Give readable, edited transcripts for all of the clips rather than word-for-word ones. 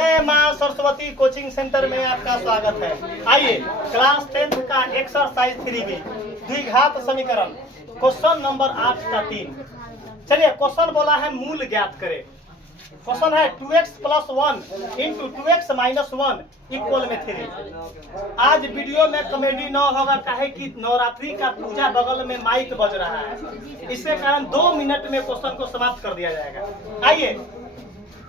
माँ Saraswati coaching centre में आपका स्वागत है। आइए क्लास 10 का एक्सरसाइज 3B द्विघात समीकरण क्वेश्चन नंबर 8 का 3। चलिए क्वेश्चन बोला है मूल ज्ञात करें। क्वेश्चन है 2x + 1 इंटू 2x - 1 इक्वल में 3। आज वीडियो में कॉमेडी न होगा, काहे कि नवरात्रि का पूजा बगल में माइक बज रहा है, इसके कारण 2 मिनट में क्वेश्चन को समाप्त कर दिया जाएगा। आइए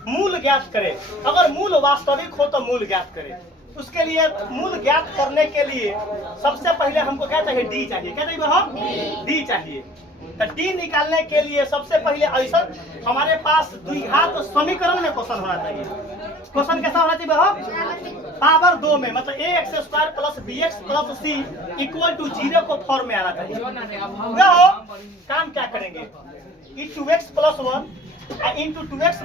मूल ज्ञात करें। अगर मूल वास्तविक हो तो मूल ज्ञात करें। उसके लिए मूल ज्ञात करने के लिए सबसे पहले हमको क्या चाहिए? डी चाहिए। क्या चाहिए? डी चाहिए। तो डी निकालने के लिए सबसे पहले ऐसा हमारे पास द्विघात समीकरण में क्वेश्चन होना चाहिए। क्वेश्चन कैसा होना चाहिए? पावर 2 में, मतलब ax² + bx + c = 0 को फॉर्म में आना चाहिए। काम क्या करेंगे? 2x + 1 इंटू 2x -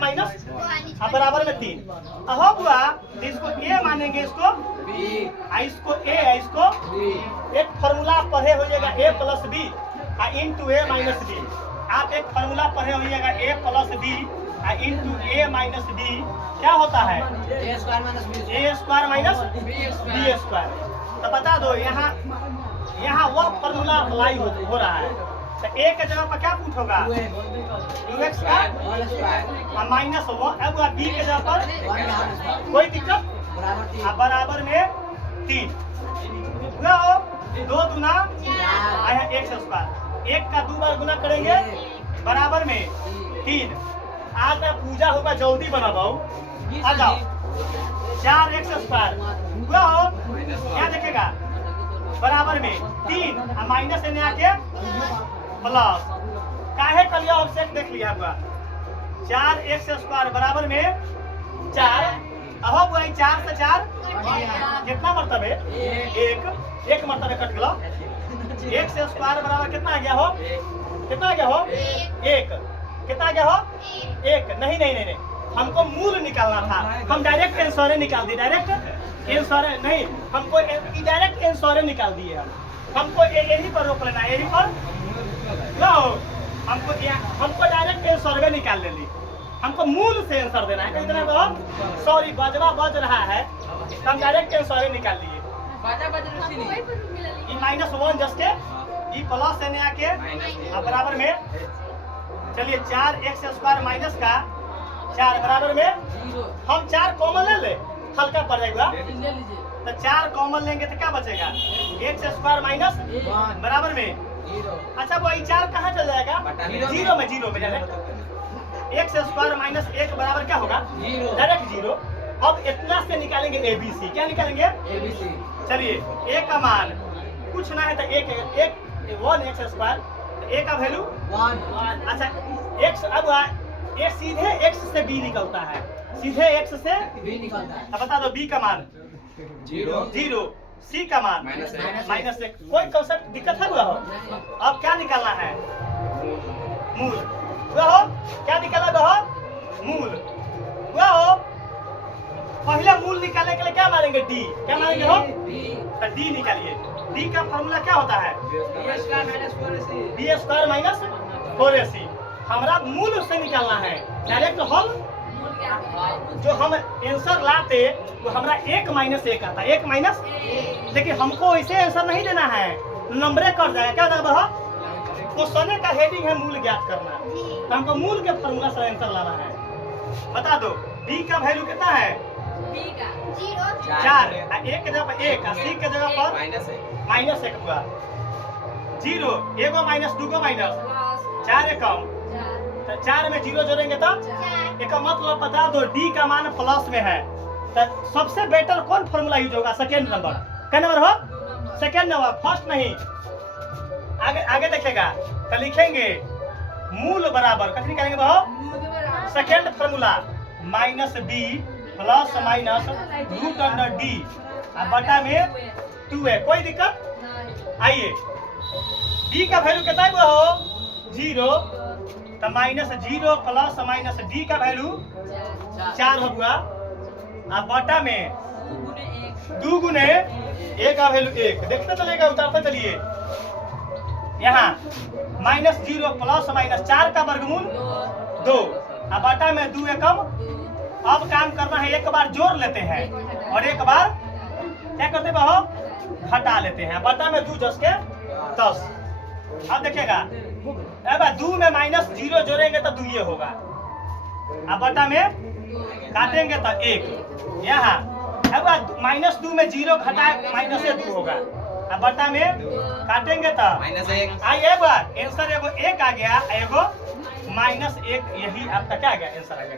बराबर में 3 हो हुआ। इसको a मानेंगे, इसको इसको a, इसको एक फॉर्मूला पढ़े होइएगा a + b into a - b। आप एक फॉर्मूला पढ़े होइएगा a + b into a - b क्या होता है? a² - b²। तो बता दो यहाँ वो फॉर्मूला अप्लाई हो रहा है। तो a के जगह पर क्या पुट होगा? 2x - 1। अब b के जगह पर कोई दिक्कत? बराबर में 3 हो। 2 दूना x²। 1 का 2 बार गुना करेंगे बराबर में 3। आज ना पूजा होगा, जल्दी बना पाओ। आ जाओ। 4x² हुआ हो, क्या देखेगा? बराबर में 3 माइनस एने आके प्लस। काहे कर लिया? ऑब्जेक्ट देख लिया हुआ। 4x² बराबर में 4। अब 4 से 4 कितना मरतबे? 1 मरतबे कट गया। x² बराबर कितना आ गया हो? कितना आ गया हो? 1। कितना आ गया हो? 1। नहीं, हमको मूल निकालना था। हम डायरेक्ट आंसर निकाल दिए। डायरेक्ट आंसर नहीं, हमको डायरेक्ट आंसर निकाल दिए। हमको यही पर रोक लेना, यही पर हमको डायरेक्ट आंसर निकाल ले ली। हमको मूल से आंसर देना है। कितना तो सॉरी बजवा बज रहा है, हम डायरेक्ट आंसर निकाल लिए। -1 जस्ट के प्लस एने आके बराबर में। चलिए 4x² माइनस का 4 बराबर में हम 4 कॉमन ले ले, हल्का पड़ जाएगा। तो 4 कॉमन लेंगे तो क्या बचेगा? x² - 1 बराबर में। अच्छा वो 4 कहाँ चल जाएगा? 0 में जाएगा। x² - 1 बराबर क्या होगा? डायरेक्ट 0। अब इतना से निकालेंगे ABC। क्या निकालेंगे? ABC। चलिए a का मान कुछ ना है तो 1x²। a का वैल्यू 1। अच्छा x अब a सीधे x से b निकलता है, सीधे x से b निकलता है। अब बता दो b का मान 0, c का मान -1। कोई कंसेप्ट दिक्कत है हुआ हो? अब क्या निकालना है? मूल हुआ हो। क्या निकाला हो? मूल हुआ हो। पहले मूल निकालने के लिए क्या मारेंगे? डी। क्या मारेंगे हो? तो डी निकालिए। डी का फॉर्मूला क्या होता है? b² - 4ac। हमारा मूल से निकालना है। डायरेक्ट हम जो हम आंसर लाते वो हमारा 1 - 1 आता है। 1 - लेकिन हमको ऐसे आंसर नहीं देना है, नंबरे कट जाएगा। क्या देना है? क्वेश्चन का हेडिंग है मूल ज्ञात करना, तो हमको मूल के फॉर्मूला से आंसर लाना है। बता दो b का वैल्यू कितना है? 4। a के जगह पर 1, c के जगह पर -1 हुआ। 0 1 - 2 - 4 कम, तो 4 में 0 जोड़ेंगे तो एक मतलब बता दो डी का मान प्लस में है। तो सबसे बेटर कौन फॉर्मूला यूज होगा? Second number. क्या नंबर हो? सेकेंड नंबर, फर्स्ट नहीं। आगे देखेगा तो लिखेंगे मूल बराबर कितनी करेंगे? बहुत सेकेंड फॉर्मूला -b ±√d बटा में 2 है। कोई दिक्कत? आइए d का वैल्यू कितना है? हो 0, तो -0 प्लस -d का वैल्यू 4 होगा। अब बटा में 2 गुने a का वैल्यू 1। देखते चलेगा, उतारते चलिए। यहाँ -0 प्लस -4 का वर्गमूल 2 अब बटा में 2 एकम अब काम करना है, एक बार जोड़ लेते हैं और एक बार क्या करते बहो घटा लेते हैं। बटा में 2 10 के 10। अब देखिएगा अब 2 में -0 जोड़ेंगे तो 2 ये होगा, अब बटा में काटेंगे तो 1 यहाँ। अब -2 में 0 घटाए -2 होगा, अब बटा में काटेंगे तो -1। आई एक बार आंसर एगो 1 आ गया, एगो -1, यही आपका क्या आ गया आंसर आ गया।